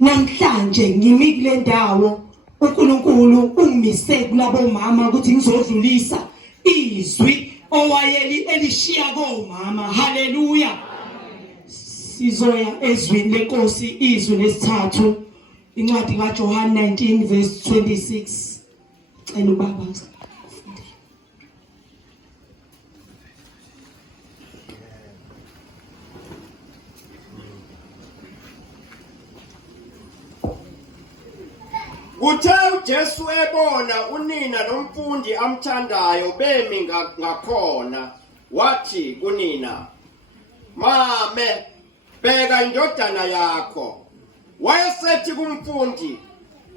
namhlanje ngimi kule ndawo uNkulunkulu ungimise kulabo mama ukuthi ngizodlulisa izwi owayeli elishiya komama. Haleluya. Sizoya ezwini lenkosi izwi lesithathu incwadi kaJohane 19 verse 26. Cela ubaba Uthe uJesu ebona unina nomfundi amthandayo bemi ngakhona wathi kunina, "Mame, bheka indodana yakho." Wayesethi kumfundi,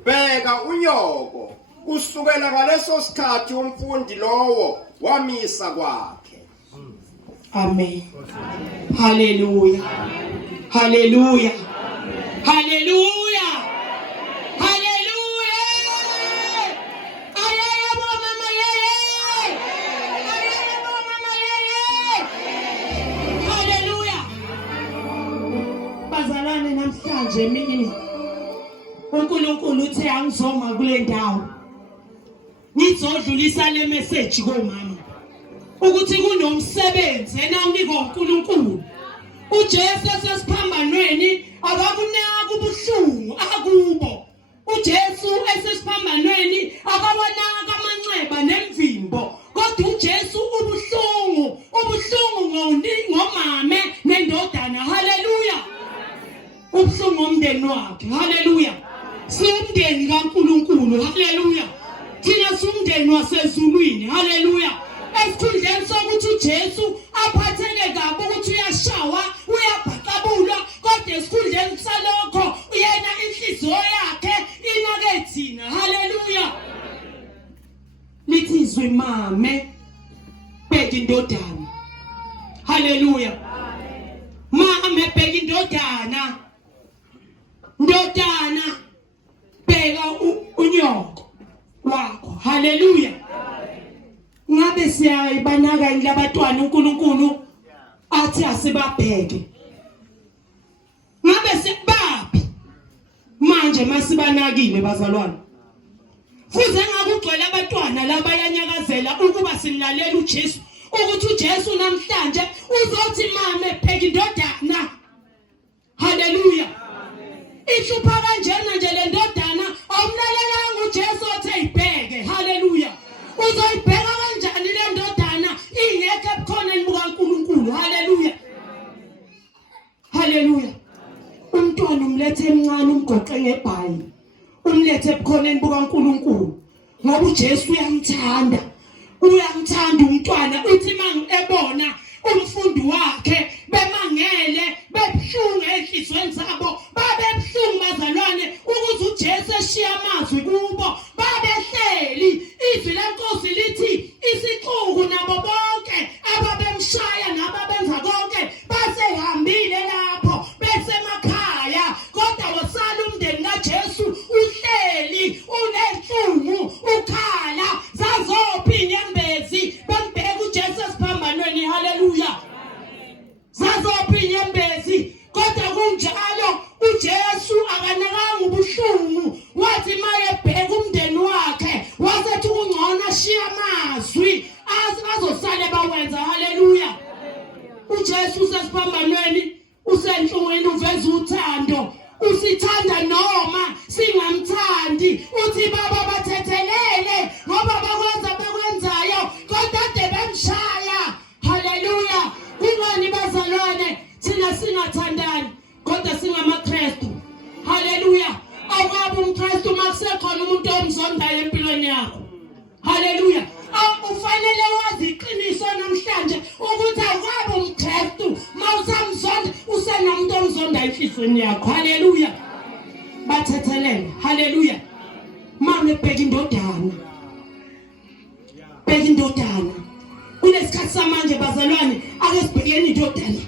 "Bheka unyoko." Kusukela ngaleso sikhathi umfundi lowo wamisa kwakhe. Amen. Haleluya. Haleluya. Haleluya. Namhlanje mina uNkulunkulu uthe angizoma kule ndawo ngizodlulisa le message komama ukuthi kunomsebenzi enawunika uNkulunkulu. uJesu esesiphambanweni akakunaka ubuhlungu akubo. uJesu esesiphambanweni akawanaka amanxeba nemvimbo, kodwa uJesu ubuhlungu ngomame nendodana. Haleluya. Ubuhlungu omndeni wakhe. Haleluya. Siumndeni kaNkulunkulu. Haleluya. Thina siumndeni wasezulwini. Haleluya. Esikhundleni sokuthi uJesu aphathele kabi ukuthi uyashawa uyabhaqabulwa, kodwa esikhundleni salokho uyena inhliziyo yakhe inake thina. Haleluya. Lithi izwi mame bheka indodana. Haleluya. Mame bheka indodana. Ndodana bheka unyoko wakho. Haleluya. Ngabe siyayibanaka ilabantwana uNkulunkulu athi asibabheke. Ngabe sibabi manje masibanakile bazalwane. Fuze ngakugcwele abantwana laba yanyakazela ukuba simlalela uJesu, ukuthi uJesu namhlanje uzothi mame bheka indodana. Haleluya. Ihlupha kanjena nje le ndodana awumlalelanga uJesu othe ibheke. Haleluya. Uzoyibheka kanjani le ndodana ingekho ebukhoneni bukaNkulunkulu. Haleluya. Haleluya. Umntwana umlethe emncane umgoqe ngebhayi umlethe ebukhoneni bukaNkulunkulu ngoba uJesu uyamthanda. Uyamthanda umntwana. Uthi ebona umfundi wakhe bemangele bebuhlungu enhlizweni zabo, babebuhlungu bazalwane, ukuthi uJesu eshiya amazwi kubo, babehleli. Izwi lenkosi lithi isixuku nabo bonke ababemshaya nababenza konke basehambile lapho besemakhaya, kodwa wasala umndeni kaJesu uhleli unenhlungu ukhala. Zazophi inyembezi bembheka uJesu esiphambanweni. Haleluya. Zazophi inyembezi, kodwa kunjalo uJesu akanakanga ubuhlungu. Wathi maye bheka umndeni wakhe wasethi kungcono ashiya amazwi azosale bawenza. Haleluya. uJesu usesiphambanweni, usenhlungwini, uveza uthando. Usithanda noma singamthandi. Uthi baba bathethelele ngoba bakwenzayo kodwa ade bemshaya. Haleluya. Kungani bazalwane thina singathandani kodwa singamaKristu? Haleluya. Awukabe umKristu makusekhona umuntu omzondayo empilweni yakho. Haleluya. Ufanele wazi iqiniso namhlanje ukuthi awukabe umKristu mawusamzonda usenomuntu omzondayo enhlizweni yakho. Haleluya. Bathethelele. Haleluya. Mama bheka indodana. Bheka indodana. Kulesikhathi samanje bazalwane ake sibhekeni indodana.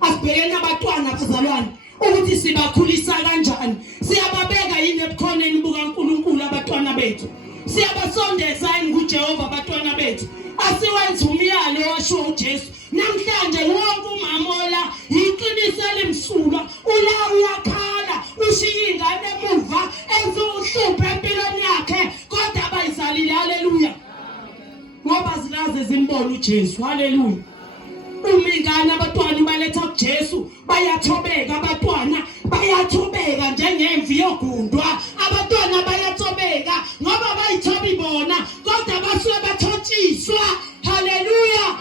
Asibhekeni abantwana bazalwane ukuthi sibakhulisa kanjani. Siyababeka yini ebukhoneni bukaNkulunkulu abantwana bethu? Siyabasondeza yini kuJehova abantwana bethu? Asiwenze umyalo washo uJesu. Namhlanje wonke umama ola iqiniso elimsulwa ula uyakhala ushiya ingane kuJesu. Haleluya. Uma ingane abantwana baletha kuJesu bayathobeka, abantwana bayathobeka njengemvi yogundwa. Abantwana bayathobeka ngoba bayithobi bona, kodwa basuke bathotshiswa. Haleluya.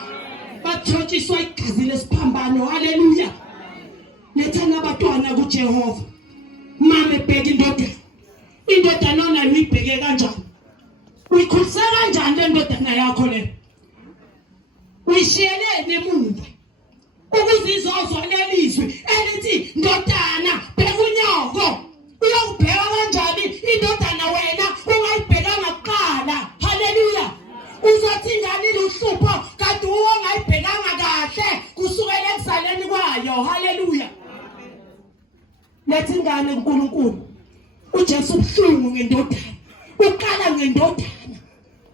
Bathotshiswa igazi lesiphambano. Haleluya. Lethana abantwana kuJehova. Mama ebheka indodana nayo uyibheke kanjani? Uyikhulisa kanjani le ndodana yakho le? Uyishiyelene emuva ukuze izozwa lelizwi elithi ndodana bheka unyoko. Uyawubheka kanjani indodana wena ungayibhekanga kuqala? Haleluya. Uzothi ingane iluhlupho kanti ungayibhekanga kahle kusukela ekuzaleni kwayo. Haleluya. Lethi ingane kuNkulunkulu. uJesu ubuhlungu ngendodana, uqala ngendodana.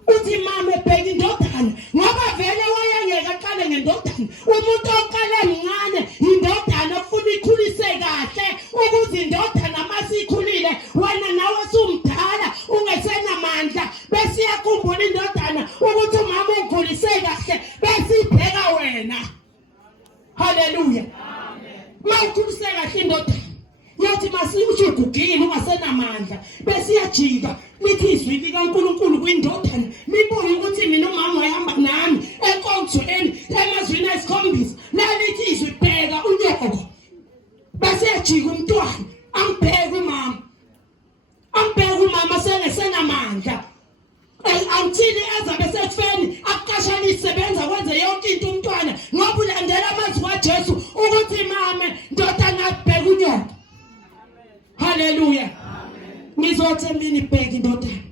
Uthi mama ebheka indodana ngoba vele wayengeka aqale ngendodana. Umuntu oqale mncane indodana ufuna ikhulise kahle ukuze indodana masikhulile wena nawe usumdala ungesenamandla bese yakhumbula indodana ukuthi umama ungikhulise kahle bese ibheka wena. Haleluya. Amen. Mawukhulise kahle indodana yathi masiyugugile ungasenamandla bese iyajika lithi izwi likaNkulunkulu kwindodana libone ukuthi mina umama wayehamba nami enkonzweni emazwini ayisikhombisa lalithi izwi bheka unyoko bese yajika umntwana ambheka umama sengesenamandla until azabe sekufeni aqashana isebenza kwenze yonke into umntwana ngoba ulandela amazwi kaJesu ukuthi mama ndodana bheka unyoko. Haleluya. Ngizothi mina ibheke indodana.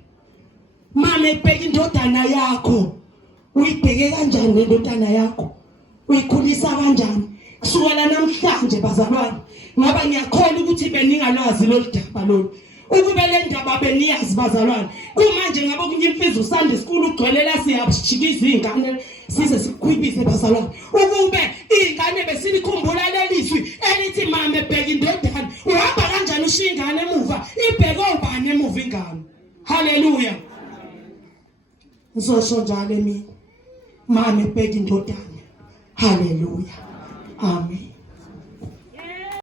Mama ibheke indodana yakho. Uyibheke kanjani indodana yakho? Uyikhulisa kanjani? Kusukela namhlanje bazalwane. Ngoba ngiyakholwa ukuthi beningalazi loludaba lolu. Ukube le ndaba beniyazi bazalwane. Kumanje ngabe kunye imfizo Sunday school ugcwelela siyabashikiza izingane size sikhwibise bazalwane. Ukube izingane besilikhumbula lelizwi elithi mama ebheke indodana. Uhamba kanjani ushiya ingane emuva? Ibheke ubani emuva ingane? Haleluya. Ngizosho njalo mina. Mama ebheke indodana. Haleluya. Amen.